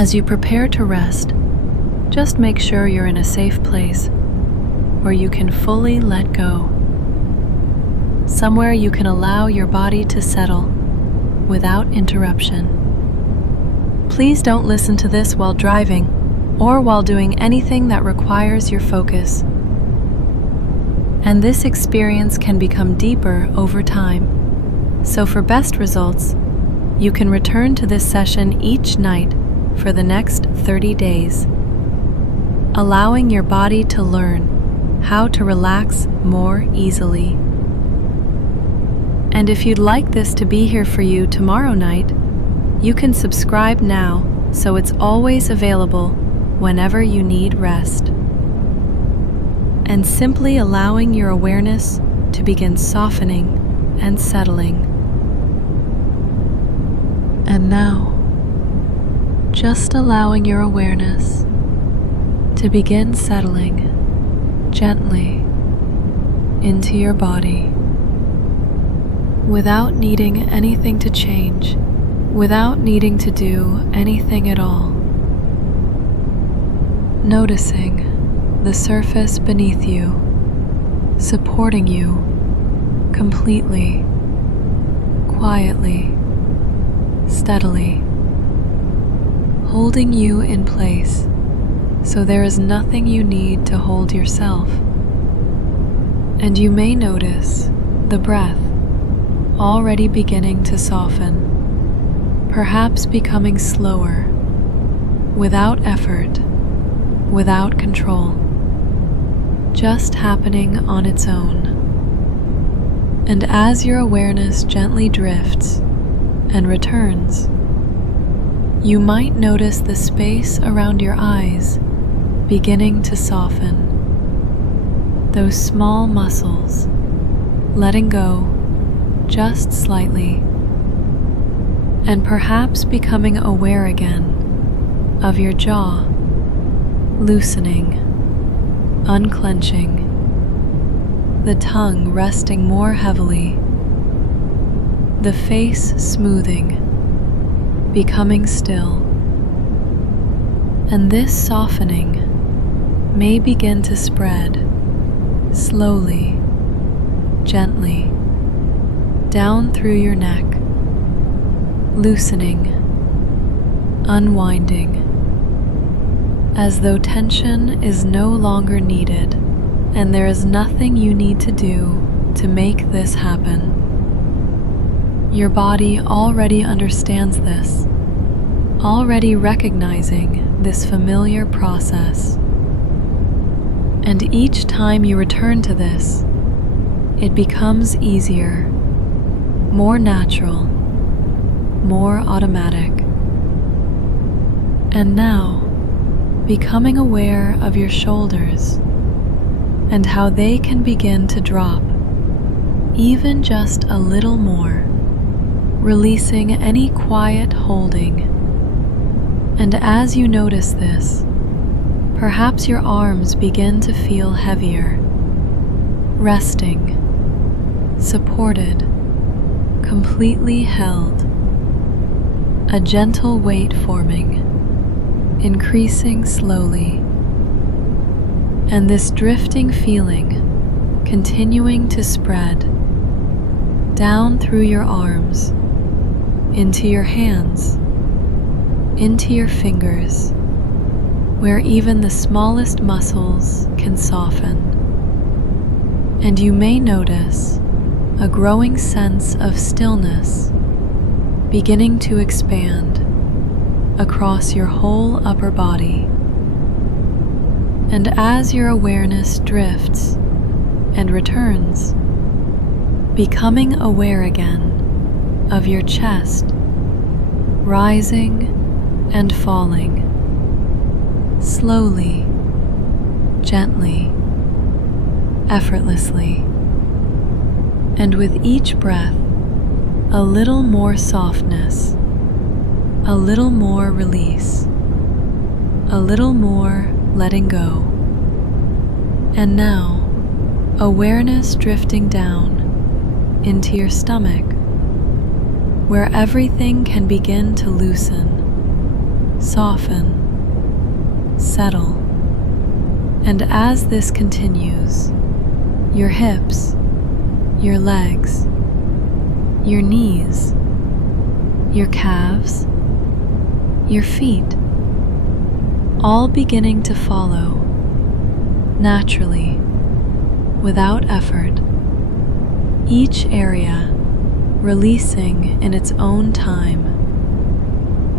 As you prepare to rest, just make sure you're in a safe place where you can fully let go. Somewhere you can allow your body to settle without interruption. Please don't listen to this while driving or while doing anything that requires your focus. And this experience can become deeper over time. So for best results, you can return to this session each night for the next 30 days, allowing your body to learn how to relax more easily. And if you'd like this to be here for you tomorrow night, you can subscribe now so it's always available whenever you need rest. And simply allowing your awareness to begin softening and settling. And now, just allowing your awareness to begin settling gently into your body without needing anything to change, without needing to do anything at all. Noticing the surface beneath you, supporting you completely, quietly, steadily, holding you in place so there is nothing you need to hold yourself. And you may notice the breath already beginning to soften, perhaps becoming slower, without effort, without control, just happening on its own. And as your awareness gently drifts and returns, you might notice the space around your eyes beginning to soften. Those small muscles letting go just slightly, and perhaps becoming aware again of your jaw loosening, unclenching, the tongue resting more heavily, the face smoothing, becoming still. And this softening may begin to spread slowly, gently, down through your neck, loosening, unwinding, as though tension is no longer needed and there is nothing you need to do to make this happen. Your body already understands this, already recognizing this familiar process. And each time you return to this, it becomes easier, more natural, more automatic. And now, becoming aware of your shoulders and how they can begin to drop, even just a little more, releasing any quiet holding. And as you notice this, perhaps your arms begin to feel heavier, resting, supported, completely held, a gentle weight forming, increasing slowly, and this drifting feeling continuing to spread down through your arms, into your hands, into your fingers, where even the smallest muscles can soften. And you may notice a growing sense of stillness beginning to expand across your whole upper body. And as your awareness drifts and returns, becoming aware again of your chest rising and falling, slowly, gently, effortlessly, and with each breath, a little more softness, a little more release, a little more letting go. And now, awareness drifting down into your stomach, where everything can begin to loosen, soften, settle. And as this continues, your hips, your legs, your knees, your calves, your feet, all beginning to follow naturally, without effort, each area releasing in its own time,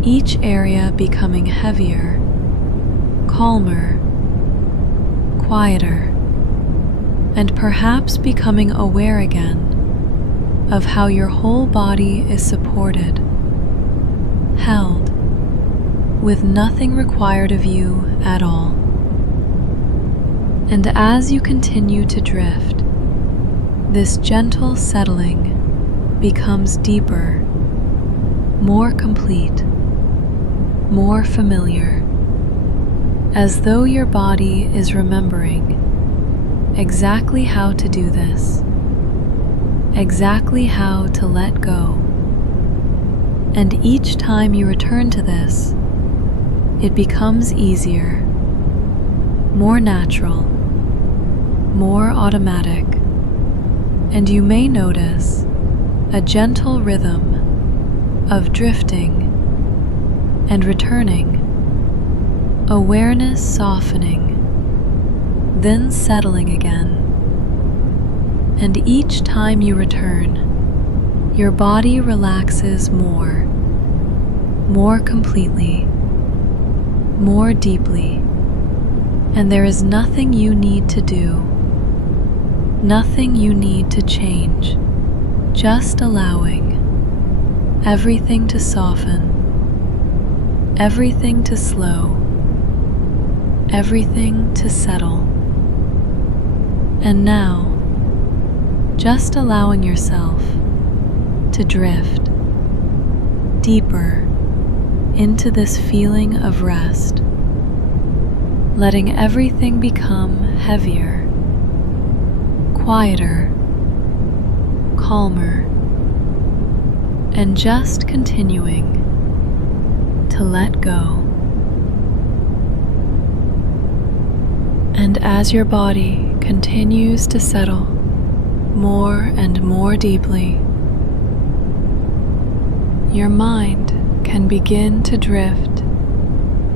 each area becoming heavier, calmer, quieter, and perhaps becoming aware again of how your whole body is supported, held, with nothing required of you at all. And as you continue to drift, this gentle settling becomes deeper, more complete, more familiar, as though your body is remembering exactly how to do this, exactly how to let go. And each time you return to this, it becomes easier, more natural, more automatic, and you may notice a gentle rhythm of drifting and returning, awareness softening, then settling again. And each time you return, your body relaxes more completely, more deeply, and there is nothing you need to do, nothing you need to change, just allowing everything to soften, everything to slow, everything to settle. And now, just allowing yourself to drift deeper into this feeling of rest, letting everything become heavier, quieter, calmer, and just continuing to let go. And as your body continues to settle more and more deeply, your mind can begin to drift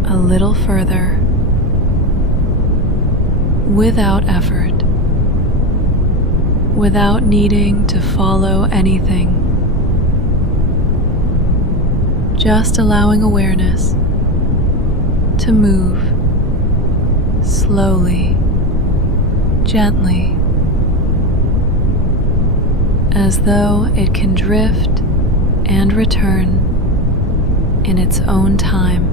a little further without effort, without needing to follow anything, just allowing awareness to move slowly, gently, as though it can drift and return in its own time.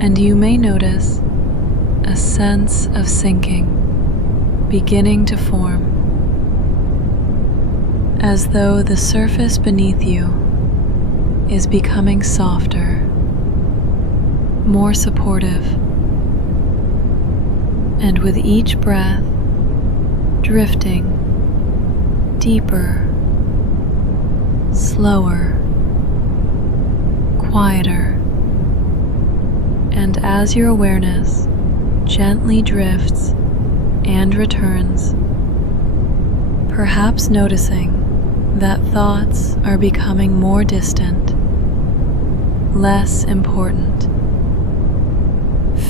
And you may notice a sense of sinking beginning to form, as though the surface beneath you is becoming softer, more supportive, and with each breath, drifting deeper, slower, quieter. And as your awareness gently drifts and returns, perhaps noticing that thoughts are becoming more distant, less important,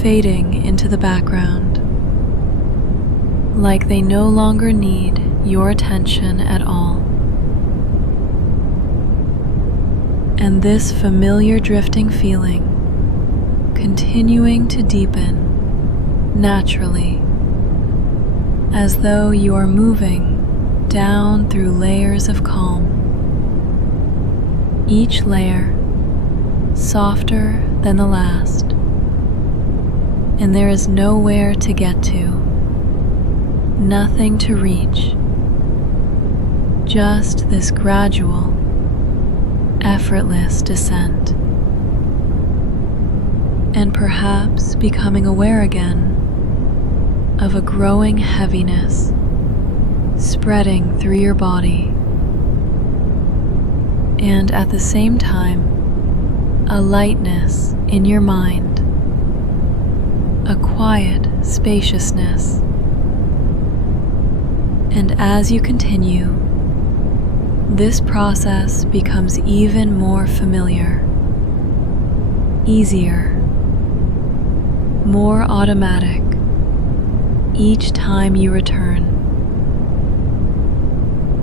fading into the background, like they no longer need your attention at all. And this familiar drifting feeling continuing to deepen naturally, as though you are moving down through layers of calm, each layer softer than the last, and there is nowhere to get to, nothing to reach, just this gradual, effortless descent. And perhaps becoming aware again of a growing heaviness spreading through your body, and at the same time a lightness in your mind, a quiet spaciousness. And as you continue, this process becomes even more familiar, easier, more automatic each time you return.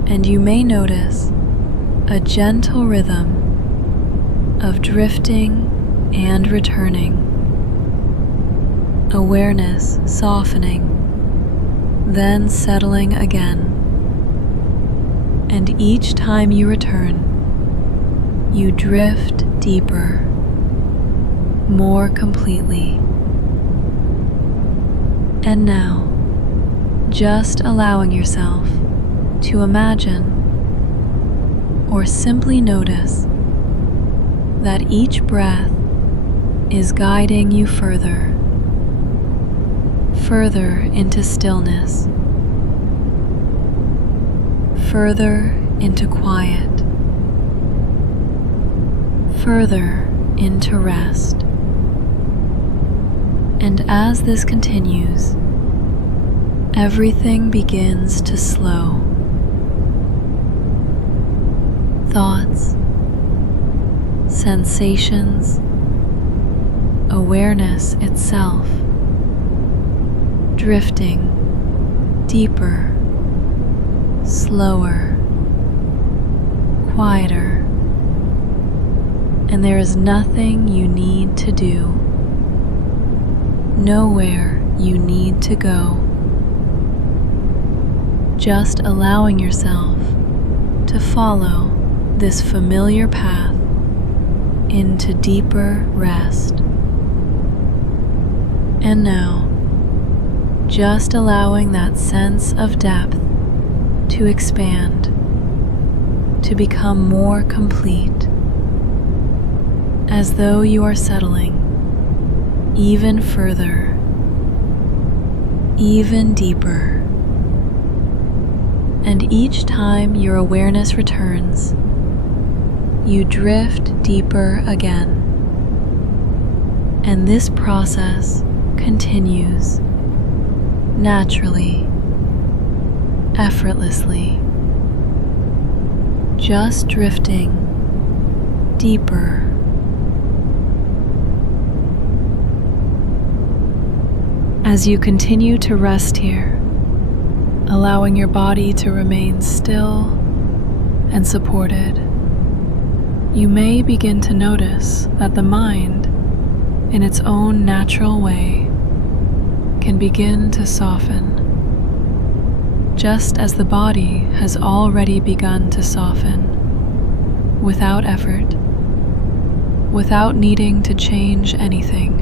And you may notice a gentle rhythm of drifting and returning, awareness softening, then settling again. And each time you return, you drift deeper, more completely. And now, just allowing yourself to imagine or simply notice that each breath is guiding you further into stillness, further into quiet, further into rest. And as this continues, everything begins to slow. Thoughts, sensations, awareness itself, drifting deeper, slower, quieter, and there is nothing you need to do, nowhere you need to go, just allowing yourself to follow this familiar path into deeper rest. And now, just allowing that sense of depth to expand, to become more complete, as though you are settling even further, even deeper. And each time your awareness returns, you drift deeper again. And this process continues naturally, effortlessly, just drifting deeper. As you continue to rest here, allowing your body to remain still and supported, you may begin to notice that the mind, in its own natural way, can begin to soften, just as the body has already begun to soften, without effort, without needing to change anything.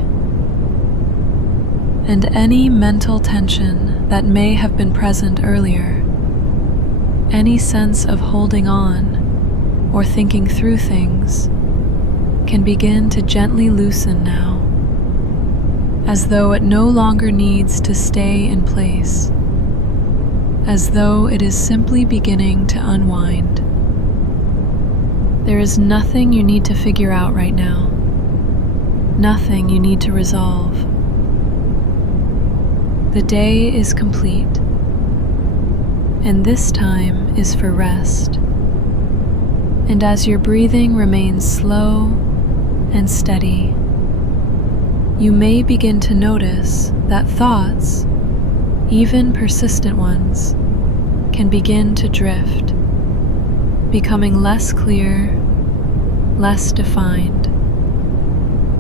And any mental tension that may have been present earlier, any sense of holding on or thinking through things, can begin to gently loosen now, as though it no longer needs to stay in place, as though it is simply beginning to unwind. There is nothing you need to figure out right now, nothing you need to resolve. The day is complete, and this time is for rest. And as your breathing remains slow and steady, you may begin to notice that thoughts, even persistent ones, can begin to drift, becoming less clear, less defined,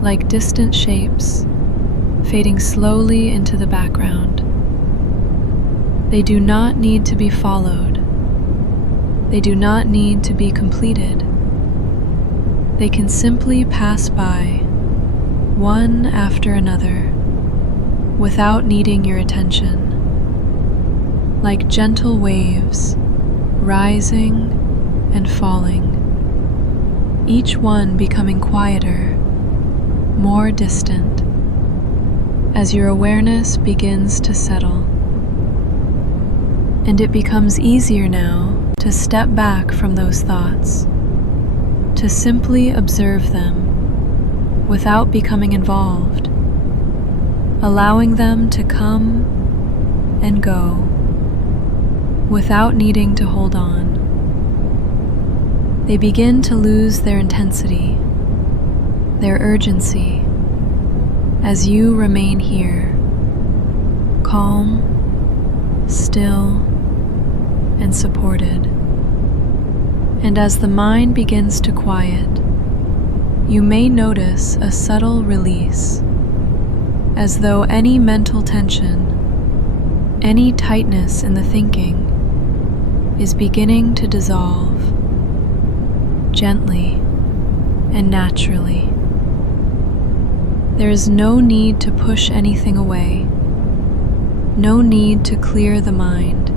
like distant shapes fading slowly into the background. They do not need to be followed. They do not need to be completed. They can simply pass by, one after another, without needing your attention, like gentle waves, rising and falling, each one becoming quieter, more distant, as your awareness begins to settle. And it becomes easier now to step back from those thoughts, to simply observe them without becoming involved, allowing them to come and go without needing to hold on. They begin to lose their intensity, their urgency, as you remain here, calm, still, and supported. And as the mind begins to quiet, you may notice a subtle release, as though any mental tension, any tightness in the thinking, is beginning to dissolve gently and naturally. There is no need to push anything away, no need to clear the mind.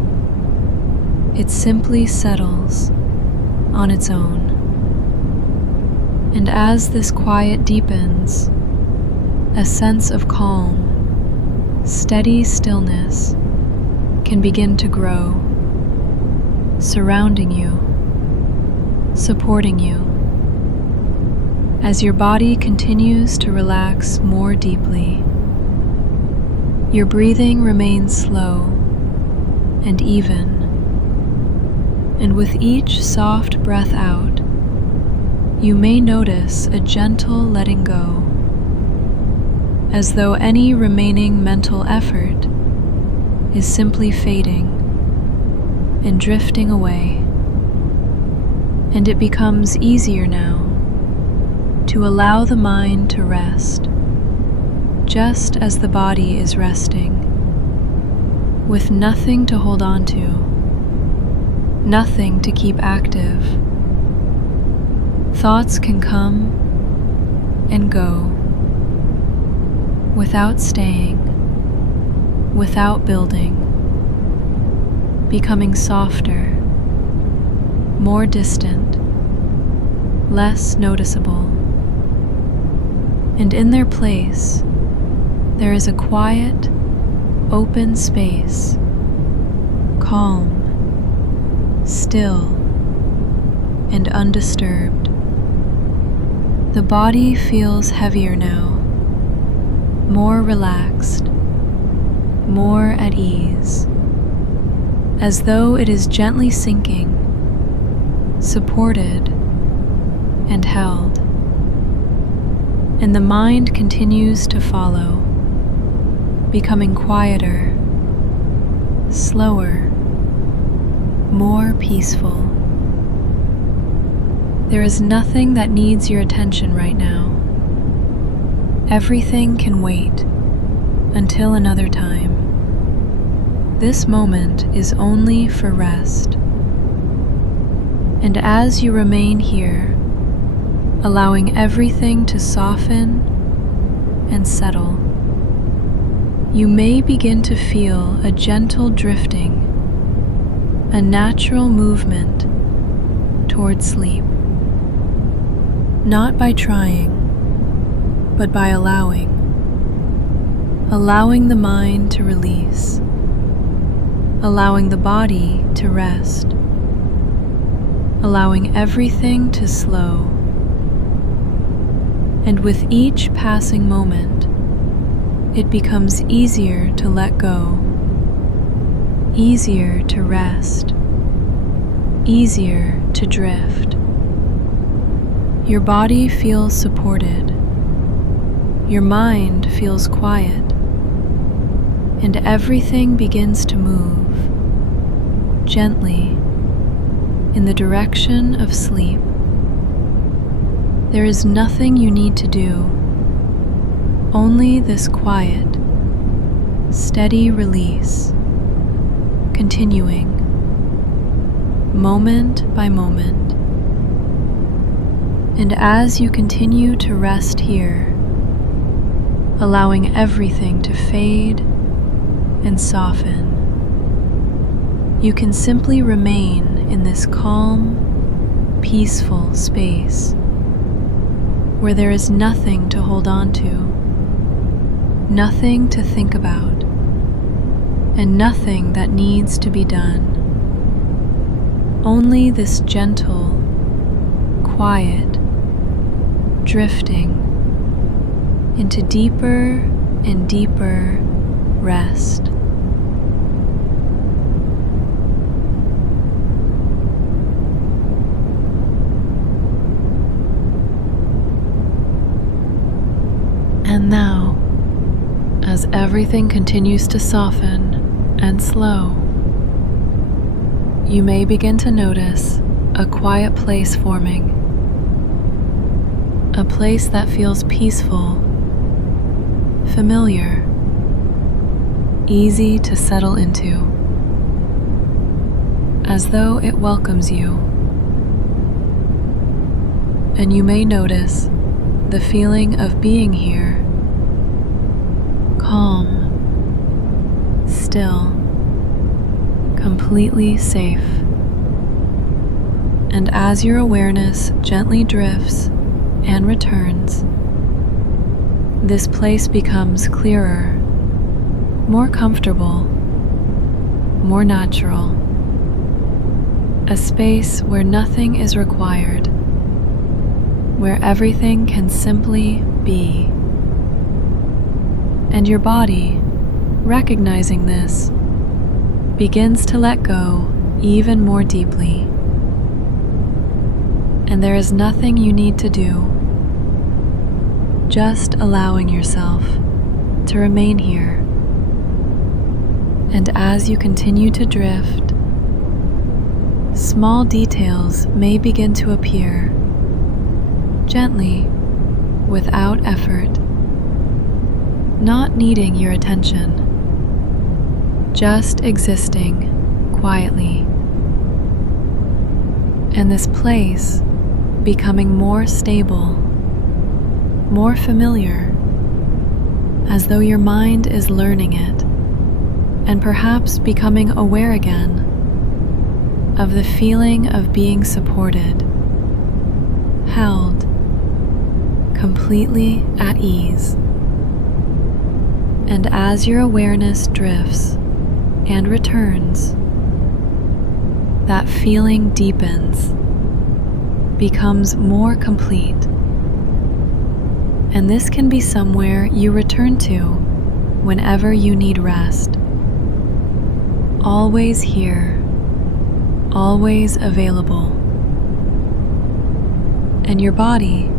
It simply settles on its own. And as this quiet deepens, a sense of calm, steady stillness can begin to grow, surrounding you, supporting you, as your body continues to relax more deeply. Your breathing remains slow and even, and with each soft breath out, you may notice a gentle letting go, as though any remaining mental effort is simply fading and drifting away. And it becomes easier now to allow the mind to rest, just as the body is resting, with nothing to hold on to, nothing to keep active. Thoughts can come and go without staying, without building, becoming softer, more distant, less noticeable. And in their place, there is a quiet, open space, calm, still, and undisturbed. The body feels heavier now, more relaxed, more at ease, as though it is gently sinking, supported and held. And the mind continues to follow, becoming quieter, slower, more peaceful. There is nothing that needs your attention right now. Everything can wait until another time. This moment is only for rest. And as you remain here, allowing everything to soften and settle, you may begin to feel a gentle drifting, a natural movement toward sleep. Not by trying, but by allowing the mind to release, allowing the body to rest, allowing everything to slow. And with each passing moment, it becomes easier to let go, easier to rest, easier to drift. Your body feels supported, your mind feels quiet, and everything begins to move gently in the direction of sleep. There is nothing you need to do, only this quiet, steady release, continuing moment by moment. And as you continue to rest here, allowing everything to fade and soften, you can simply remain in this calm, peaceful space where there is nothing to hold on to, nothing to think about, and nothing that needs to be done. Only this gentle, quiet, drifting, into deeper and deeper rest. And now, as everything continues to soften and slow, you may begin to notice a quiet place forming, a place that feels peaceful, familiar, easy to settle into, as though it welcomes you. And you may notice the feeling of being here, calm, still, completely safe. And as your awareness gently drifts and returns, this place becomes clearer, more comfortable, more natural, a space where nothing is required, where everything can simply be. And your body, recognizing this, begins to let go even more deeply. And there is nothing you need to do, just allowing yourself to remain here. And as you continue to drift, small details may begin to appear, gently, without effort, not needing your attention, just existing quietly. And this place becoming more stable, more familiar, as though your mind is learning it, and perhaps becoming aware again of the feeling of being supported, held, completely at ease. And as your awareness drifts and returns, that feeling deepens, becomes more complete. And this can be somewhere you return to whenever you need rest. Always here, always available. And your body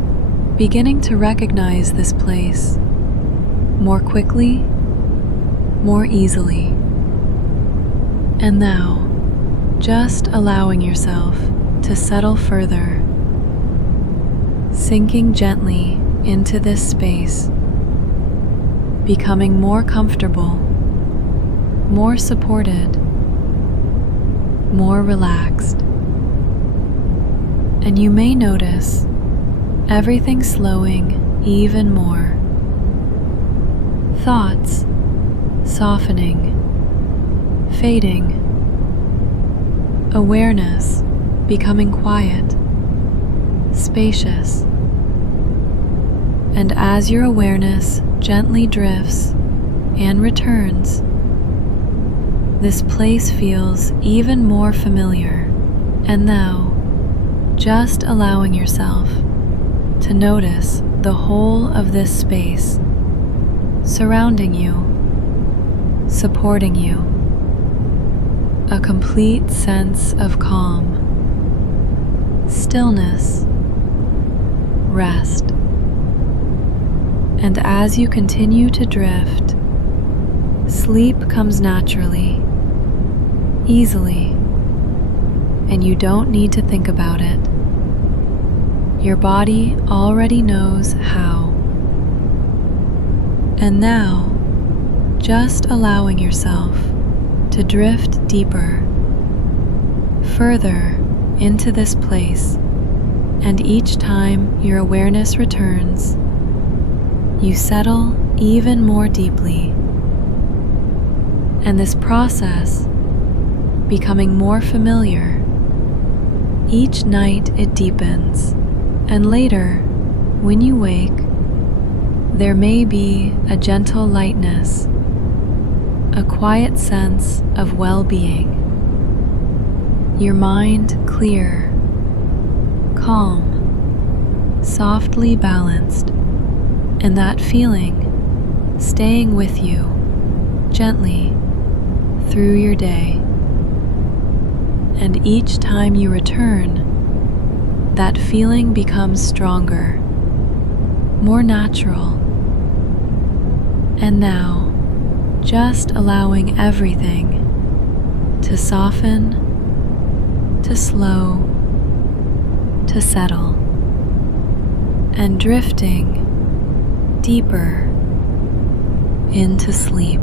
beginning to recognize this place more quickly, more easily. And now, just allowing yourself to settle further, sinking gently into this space, becoming more comfortable, more supported, more relaxed. And you may notice everything slowing even more. Thoughts softening, fading. Awareness becoming quiet, spacious. And as your awareness gently drifts and returns, this place feels even more familiar. And now, just allowing yourself to notice the whole of this space, surrounding you, supporting you, a complete sense of calm, stillness, rest. And as you continue to drift, sleep comes naturally, easily, and you don't need to think about it. Your body already knows how. And now, just allowing yourself to drift deeper, further into this place, and each time your awareness returns, you settle even more deeply. And this process, becoming more familiar, each night it deepens, and later, when you wake, there may be a gentle lightness, a quiet sense of well-being. Your mind clear, calm, softly balanced, and that feeling staying with you gently through your day. And each time you return, that feeling becomes stronger, more natural. And now, just allowing everything to soften, to slow, to settle, and drifting deeper into sleep.